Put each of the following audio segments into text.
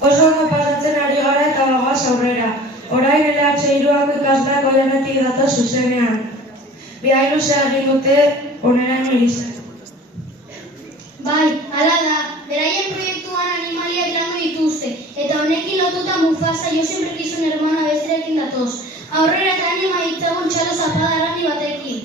Oso ondo pasatzen ari gara eta bagoaz aurrera. Orain LH3ko ikasleak oianetik datoz zuzenean. Bihar luzea egin dute oneraino iristen. Bai, hala da. Beraien proiektuan animaliak landu dituzte. Eta honekin lotuta Mufasa, yo siempre quiso un hermano besterekin datoz. Aurrera eta anima ditzagun txalo zapada arrami batekin.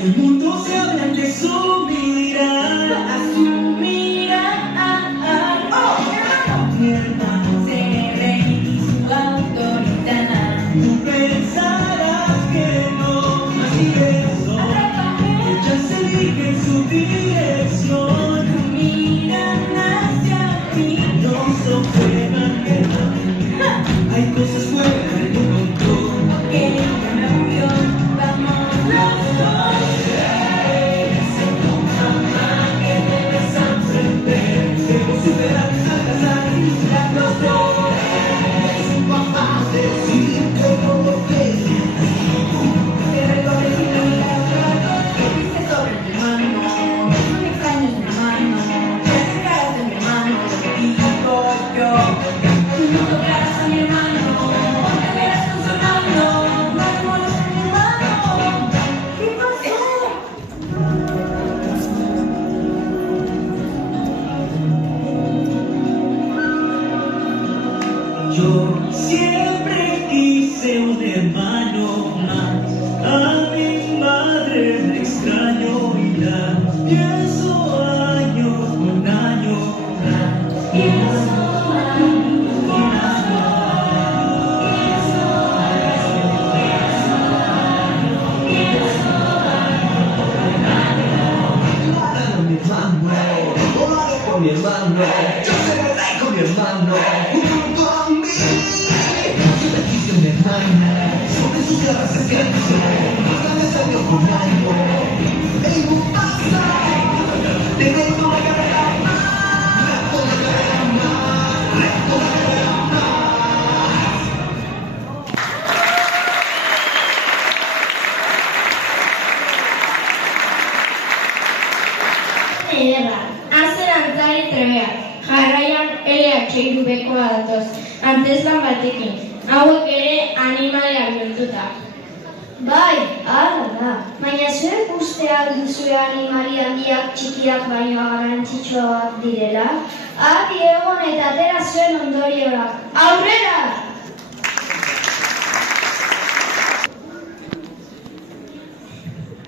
El mundo se habla de su mirada, mi hermano se rey y su autoridad. Tú pensarás que no, así eso, ella se dirige en su dirección. Miran hacia ti, no son buenas, hermano. Hay cosas fuera de tu control. Que me murió, vamos los dos. Yo siempre quise un hermano más, a mi madre me extraño y la pienso año con año, pienso año con año, con mi hermano, yo se lo doy con mi hermano. Sobre sus garras se canso, me salió con algo. ¡Ey, Mufasa! Te meto la carrera más, reto la carrera más, reto la carrera más. Ederra, azerantzari trebeak, jarraian LH3koa datoz, antzezlan batekin. Hauek ere animaliak bihurtuta. Bai, hala da. Baina zuek uste alduzue animali handiak txikiak baino garrantzitsuagoak direla? Adi egon eta atera zuen ondorioak. Aurrera!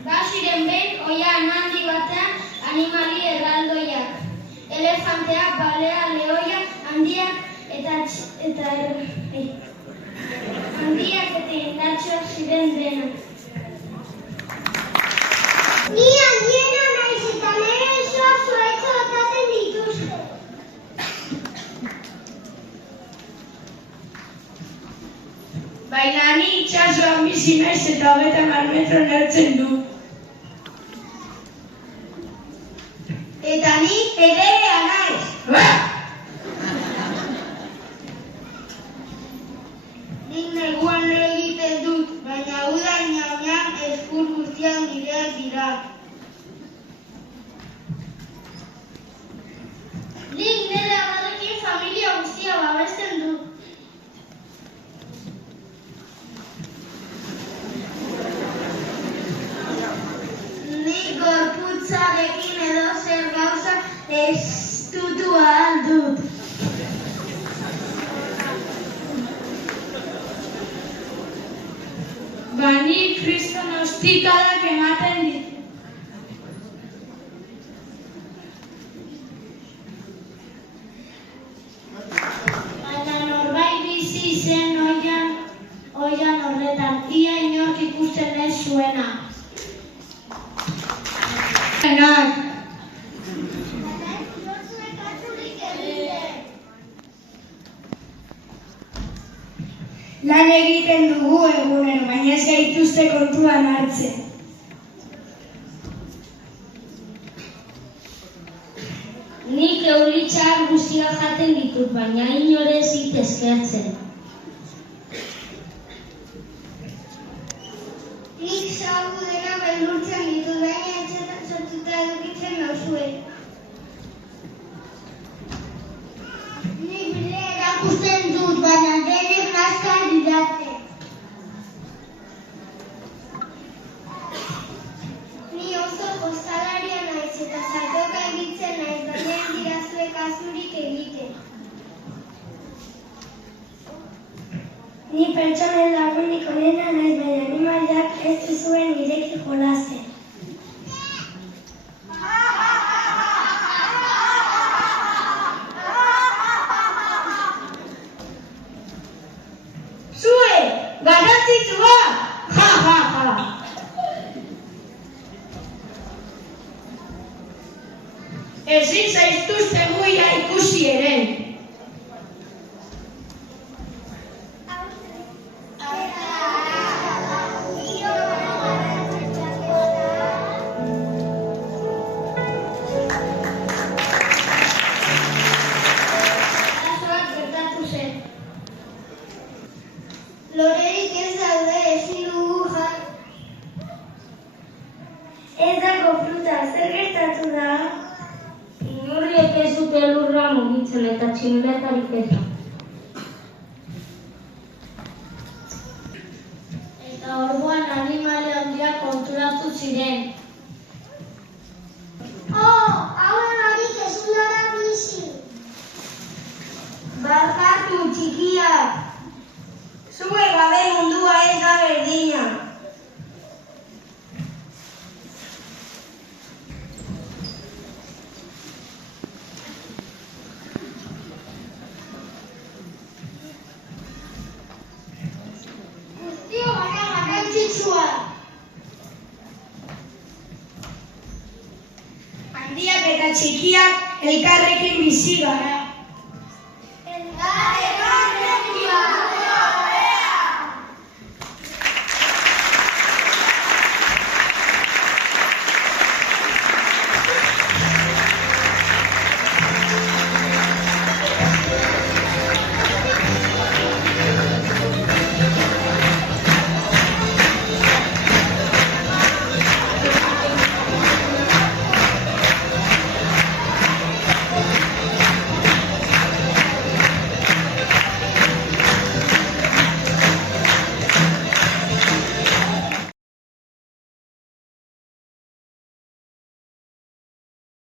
Baziren behin, oian handi batean animali erraldoiak. Elefanteak, balea, lehoia, handiak eta indartsuak ziren denak. Ni handiena naiz eta nire esua zuhaitza botatzen dituzte. Baina ni itxasoan bizi naiz eta 30 metro neurtzen du. Eta ni ederea naiz. Nik neguan lo egiten dut, baina udan jaunean eskur guztian gideak dira. Nik nire abarrekin familia guztia babesten dut. Nik gorputzarekin edo zer gauza estutu ahal dut. Bani kriston ostikadak ematen ditu. Baina norbait bizi zen oian horretan, ia inork ikusten ez zuena. Lan egiten dugu egunero, baina ez gaituzte kontuan hartzen. Nik eulitxar guztiak jaten ditut, baina inorez hit eskertzen. Nik zagu dena beldurtzen ditut, baina etxetan sortuta edukitzen nauzue. Nik bidea erakusten dut, baina denek nazkan didate. Ni oso jostalaria naiz eta saltoka egitzen naiz, baina ez dirazue kasurik egiten. Ni pertsonen lagunik onena naiz, baina animaliak ez zuen nirekin jolasten. Zue, garrantzitsua! Ja, ja, ja! Ezin zaituzte guia ikusi ere. Arazoak gertatu zen. Lorerik ez daude ezin dugu jan. Ez dago fruta, zer gertatu da? Inurriek ez dute lurra mugitzen eta txinletarik ez da. Eta orduan animali handiak konturatu ziren. Aurrenarik ez ulara bizi. Barkatu txikiak. Zue gabe mundua ez da berdina. Guztio gara garrantzitsua. Handiak eta txikiak elkarrekin bizi gara. Elkarrekin